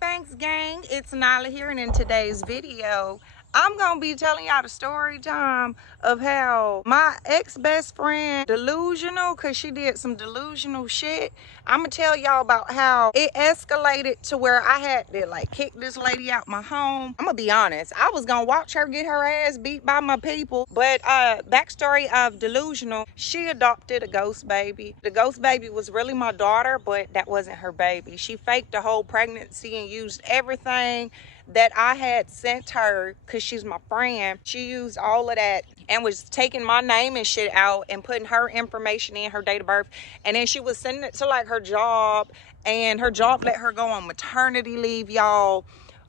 Banks gang, it's Anylah here, and in today's video I'm gonna be telling y'all the story time of how my ex-best friend delusional, because she did some delusional shit. I'm gonna tell y'all about how it escalated to where I had to like kick this lady out my home. I'm gonna be honest, I was gonna watch her get her ass beat by my people, but backstory of delusional, she adopted a ghost baby. The ghost baby was really my daughter, but that wasn't her baby. She faked the whole pregnancy and used everything that I had sent her because she's my friend. She used all of that and was taking my name and shit out and putting her information in, her date of birth, and then she was sending it to like her job, and her job let her go on maternity leave, y'all.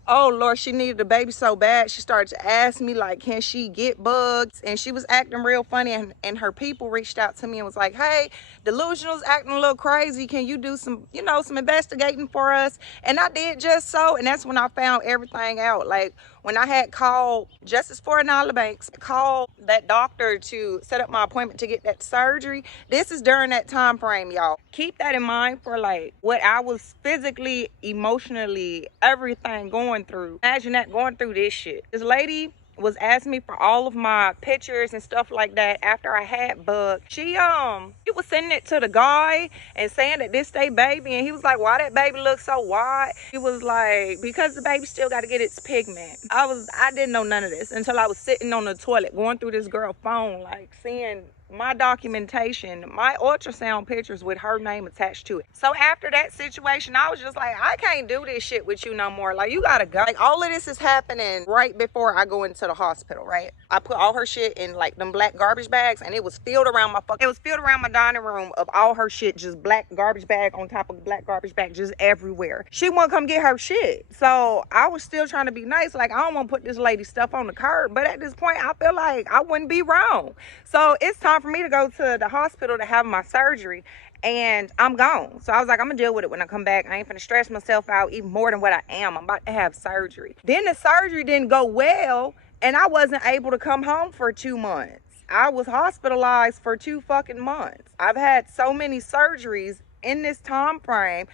Oh Lord, she needed a baby so bad. She started to ask me like, can she get bugs? And she was acting real funny, and her people reached out to me and was like, hey, delusional's acting a little crazy. Can you do some, some investigating for us? And I did just so, and that's when I found everything out. Like when I had called Justice for Anylah Banks, called that doctor to set up my appointment to get that surgery. This is during that time frame, y'all. Keep that in mind for like what I was physically, emotionally, everything going through. Imagine that, going through this shit. This lady was asking me for all of my pictures and stuff like that after I had bug. She was sending it to the guy and saying that this they baby, and he was like, why that baby look so white? He was like, because the baby still got to get its pigment. I didn't know none of this until I was sitting on the toilet going through this girl's phone, like seeing my documentation, my ultrasound pictures with her name attached to it. So after that situation, I was just like, I can't do this shit with you no more. Like, you gotta go. Like, all of this is happening right before I go into the hospital, right? I put all her shit in like them black garbage bags, and it was filled around my dining room of all her shit, just black garbage bag on top of black garbage bag, just everywhere. She wouldn't come get her shit. So I was still trying to be nice. Like, I don't want to put this lady's stuff on the curb, but at this point I feel like I wouldn't be wrong. So it's time for me to go to the hospital to have my surgery, and I'm gone. So I was like, I'm gonna deal with it when I come back. I ain't finna stress myself out even more than what I am. I'm about to have surgery. Then the surgery didn't go well, and I wasn't able to come home for 2 months. I was hospitalized for 2 fucking months. I've had so many surgeries in this time frame.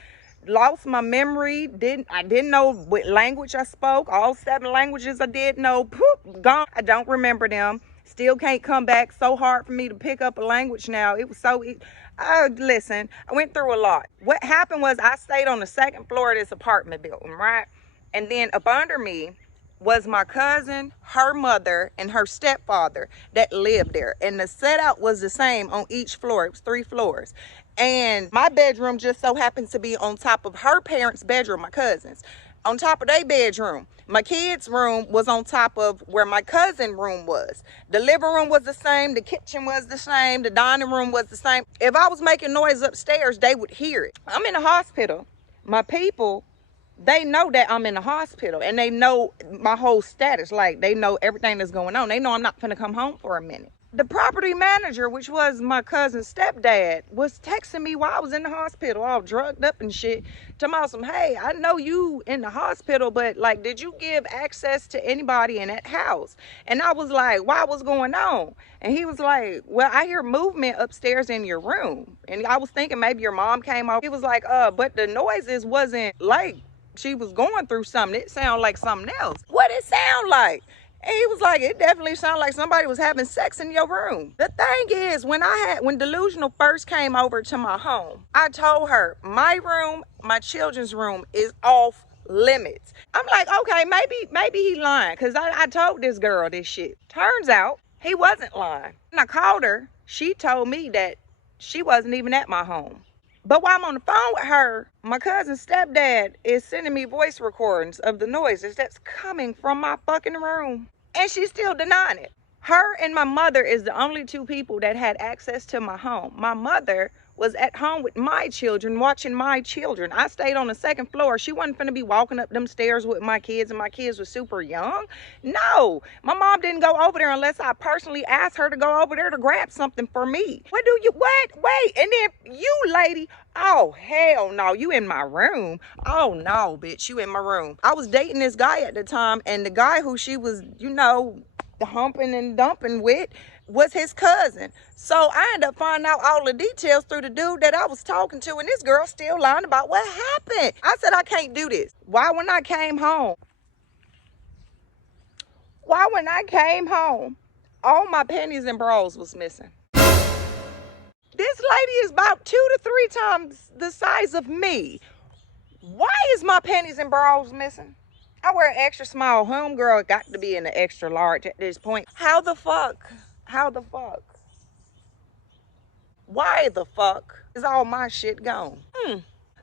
Lost my memory. I didn't know what language I spoke. All 7 languages I did know. Poop, gone. I don't remember them. Still can't come back. So hard for me to pick up a language now. It was so listen, I went through a lot. What happened was I stayed on the 2nd floor of this apartment building, right? And then up under me was my cousin, her mother, and her stepfather that lived there. And the setup was the same on each floor. It was 3 floors. And my bedroom just so happens to be on top of her parents' bedroom, my cousin's. On top of their bedroom. My kids' room was on top of where my cousin's room was. The living room was the same. The kitchen was the same. The dining room was the same. If I was making noise upstairs, they would hear it. I'm in the hospital. My people, they know that I'm in the hospital, and they know my whole status. Like, they know everything that's going on. They know I'm not finna come home for a minute. The property manager, which was my cousin's stepdad, was texting me while I was in the hospital, all drugged up and shit, talking about some, hey, I know you in the hospital, but like, did you give access to anybody in that house? And I was like, why, what's going on? And he was like, well, I hear movement upstairs in your room. And I was thinking maybe your mom came over. He was like, but the noises wasn't like she was going through something. It sounded like something else. What it sound like? And he was like, it definitely sounded like somebody was having sex in your room. The thing is, when Delusional first came over to my home, I told her my room, my children's room is off limits. I'm like, okay, maybe he lying, because I told this girl this shit. Turns out he wasn't lying. When I called her, she told me that she wasn't even at my home. But while I'm on the phone with her, my cousin's stepdad is sending me voice recordings of the noises that's coming from my fucking room. And she's still denying it. Her and my mother is the only 2 people that had access to my home. My mother was at home with my children, watching my children. I stayed on the 2nd floor. She wasn't finna be walking up them stairs with my kids, and my kids were super young. No, my mom didn't go over there unless I personally asked her to go over there to grab something for me. What? Wait, and then you, lady, oh, hell no, you in my room. Oh no, bitch, you in my room. I was dating this guy at the time, and the guy who she was, humping and dumping with was his cousin. So I ended up finding out all the details through the dude that I was talking to, and this girl still lying about what happened. I said, I can't do this. Why when I came home, all my panties and bras was missing? This lady is about 2 to 3 times the size of me. Why is my panties and bras missing? I wear an extra small. Homegirl got to be in the extra large at this point. How the fuck? How the fuck? Why the fuck is all my shit gone?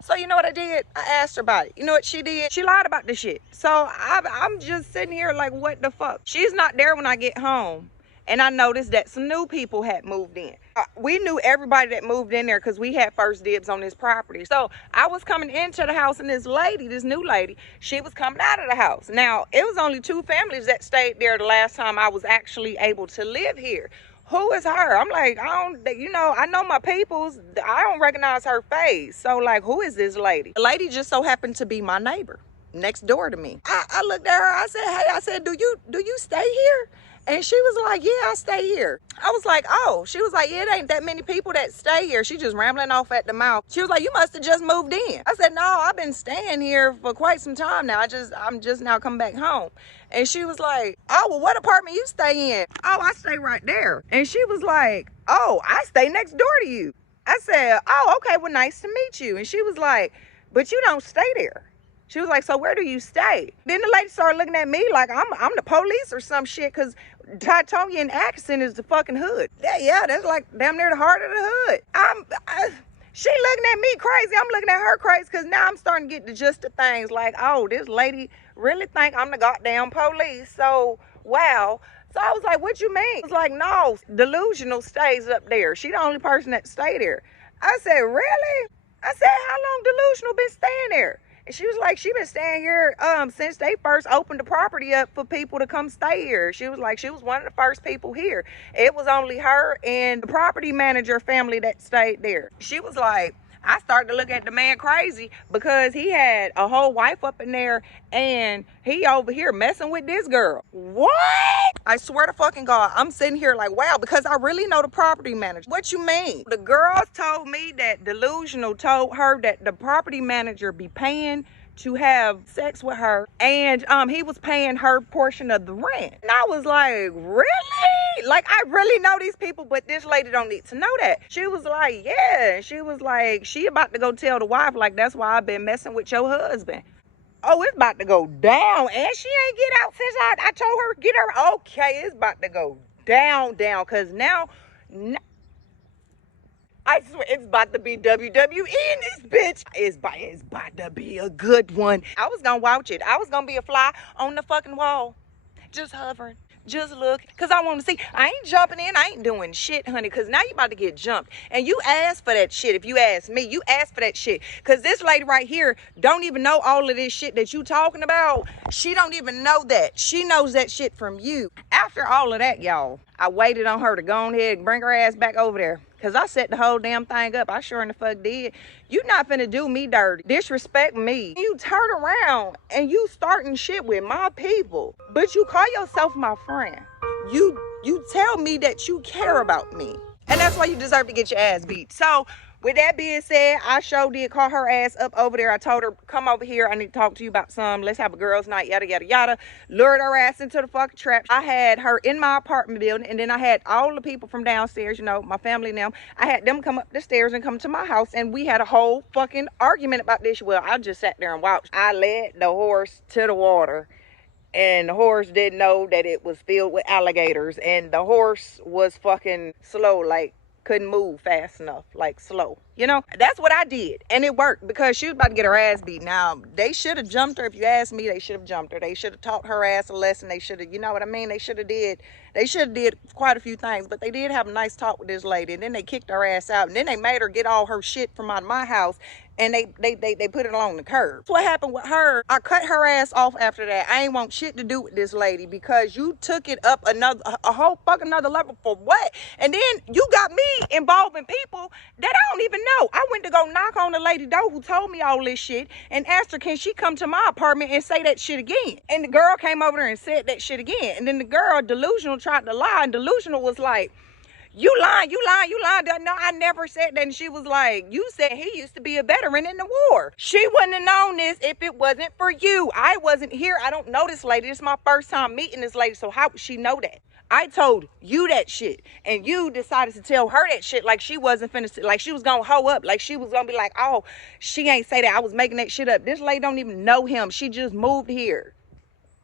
So you know what I did? I asked her about it. You know what she did? She lied about the shit. So I'm just sitting here like, what the fuck? She's not there when I get home. And I noticed that some new people had moved in. We knew everybody that moved in there because we had first dibs on this property. So I was coming into the house, and this new lady, she was coming out of the house. Now, it was only 2 families that stayed there the last time I was actually able to live here. Who is her? I'm like, I know my peoples. I don't recognize her face. So like, who is this lady? The lady just so happened to be my neighbor next door to me. I looked at her. I said, hey, I said, do you stay here? And she was like, yeah, I stay here. I was like, oh. She was like, yeah, it ain't that many people that stay here. She just rambling off at the mouth. She was like, you must have just moved in. I said, no, I've been staying here for quite some time now. I'm just now coming back home. And she was like, oh, well, what apartment you stay in? Oh, I stay right there. And she was like, oh, I stay next door to you. I said, oh, okay, well, nice to meet you. And she was like, but you don't stay there. She was like, so where do you stay? Then the lady started looking at me like I'm the police or some shit, because Titonian accent is the fucking hood. Yeah, that's like damn near the heart of the hood. She looking at me crazy. I'm looking at her crazy, because now I'm starting to get the gist of things. Like, oh, this lady really think I'm the goddamn police. So, wow. So I was like, what you mean? It's like, no, Delusional stays up there. She the only person that stay there. I said, really? I said, how long Delusional been staying there? And she was like, she been staying here since they first opened the property up for people to come stay here. She was like, she was one of the first people here. It was only her and the property manager family that stayed there. She was like, I started to look at the man crazy, because he had a whole wife up in there and he over here messing with this girl. What? I swear to fucking God, I'm sitting here like, wow, because I really know the property manager. What you mean? The girls told me that Delusional told her that the property manager be paying to have sex with her, and he was paying her portion of the rent. And I was like, really? Like, I really know these people, but this lady don't need to know that. She was like, yeah. She was like, she about to go tell the wife, like, that's why I've been messing with your husband. Oh, it's about to go down. And she ain't get out since I told her get her. Okay, it's about to go down, because now I swear it's about to be WWE in this bitch. It's about to be a good one. I was gonna watch it. I was gonna be a fly on the fucking wall, just hovering, just look, because I want to see. I ain't jumping in. I ain't doing shit, honey, because now you about to get jumped. And you asked for that shit. If you ask me, you asked for that shit, because this lady right here don't even know all of this shit that you talking about. She don't even know that. She knows that shit from you. After all of that, y'all, I waited on her to go on ahead and bring her ass back over there, because I set the whole damn thing up. I sure in the fuck did. You not finna do me dirty, disrespect me. You turn around and you starting shit with my people, but you call yourself my friend. You tell me that you care about me, and that's why you deserve to get your ass beat. So with that being said, I sure did call her ass up over there. I told her, come over here. I need to talk to you about some. Let's have a girls' night, yada, yada, yada. Lured her ass into the fucking trap. I had her in my apartment building, and then I had all the people from downstairs, you know, my family and them. I had them come up the stairs and come to my house, and we had a whole fucking argument about this. Well, I just sat there and watched. I led the horse to the water, and the horse didn't know that it was filled with alligators, and the horse was fucking slow, like, couldn't move fast enough, like slow. You know, that's what I did, and it worked, because she was about to get her ass beat. Now, they should have jumped her. If you ask me, they should have jumped her. They should have taught her ass a lesson. They should have, you know what I mean? They should have did They should have did quite a few things, but they did have a nice talk with this lady, and then they kicked her ass out, and then they made her get all her shit from out of my house, and they put it along the curb. What happened with her, I cut her ass off after that. I ain't want shit to do with this lady because you took it up a whole fucking another level for what? And then you got me involved in people that I don't even know. I went to go knock on the lady door who told me all this shit and asked her, can she come to my apartment and say that shit again? And the girl came over there and said that shit again. And then the girl, Delusional, tried to lie, and Delusional was like, you lying, you lying, you lying. No, I never said that. And she was like, you said he used to be a veteran in the war. She wouldn't have known this if it wasn't for you. I wasn't here. I don't know this lady. This is my first time meeting this lady. So how would she know that? I told you that shit, and you decided to tell her that shit like she wasn't finished, like she was gonna hoe up, like she was gonna be like, oh, she ain't say that. I was making that shit up. This lady don't even know him. She just moved here.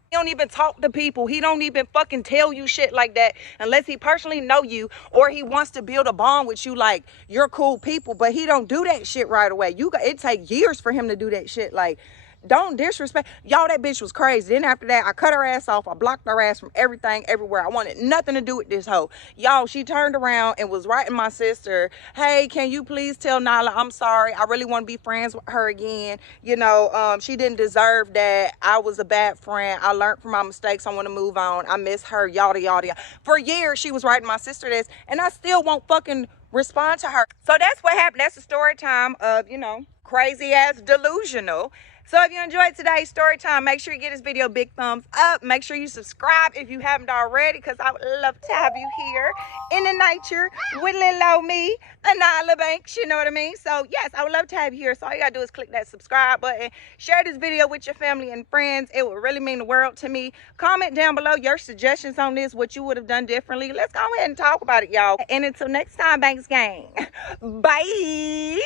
He don't even talk to people. He don't even fucking tell you shit like that unless he personally know you or he wants to build a bond with you like you're cool people, but he don't do that shit right away. It take years for him to do that shit. Like, don't disrespect. Y'all, that bitch was crazy. Then after that, I cut her ass off. I blocked her ass from everything, everywhere. I wanted nothing to do with this hoe. Y'all, she turned around and was writing my sister, hey, can you please tell Nyla I'm sorry. I really want to be friends with her again. You know, she didn't deserve that. I was a bad friend. I learned from my mistakes. I want to move on. I miss her, yada, yada, yada. For years, she was writing my sister this, and I still won't fucking respond to her. So that's what happened. That's the story time of, you know, crazy ass Delusional. So if you enjoyed today's story time, make sure you give this video a big thumbs up. Make sure you subscribe if you haven't already, because I would love to have you here in the nature with little old me, Anylah Banks, you know what I mean? So yes, I would love to have you here. So all you gotta do is click that subscribe button, share this video with your family and friends. It would really mean the world to me. Comment down below your suggestions on this, what you would have done differently. Let's go ahead and talk about it, y'all. And until next time, Banks gang, bye.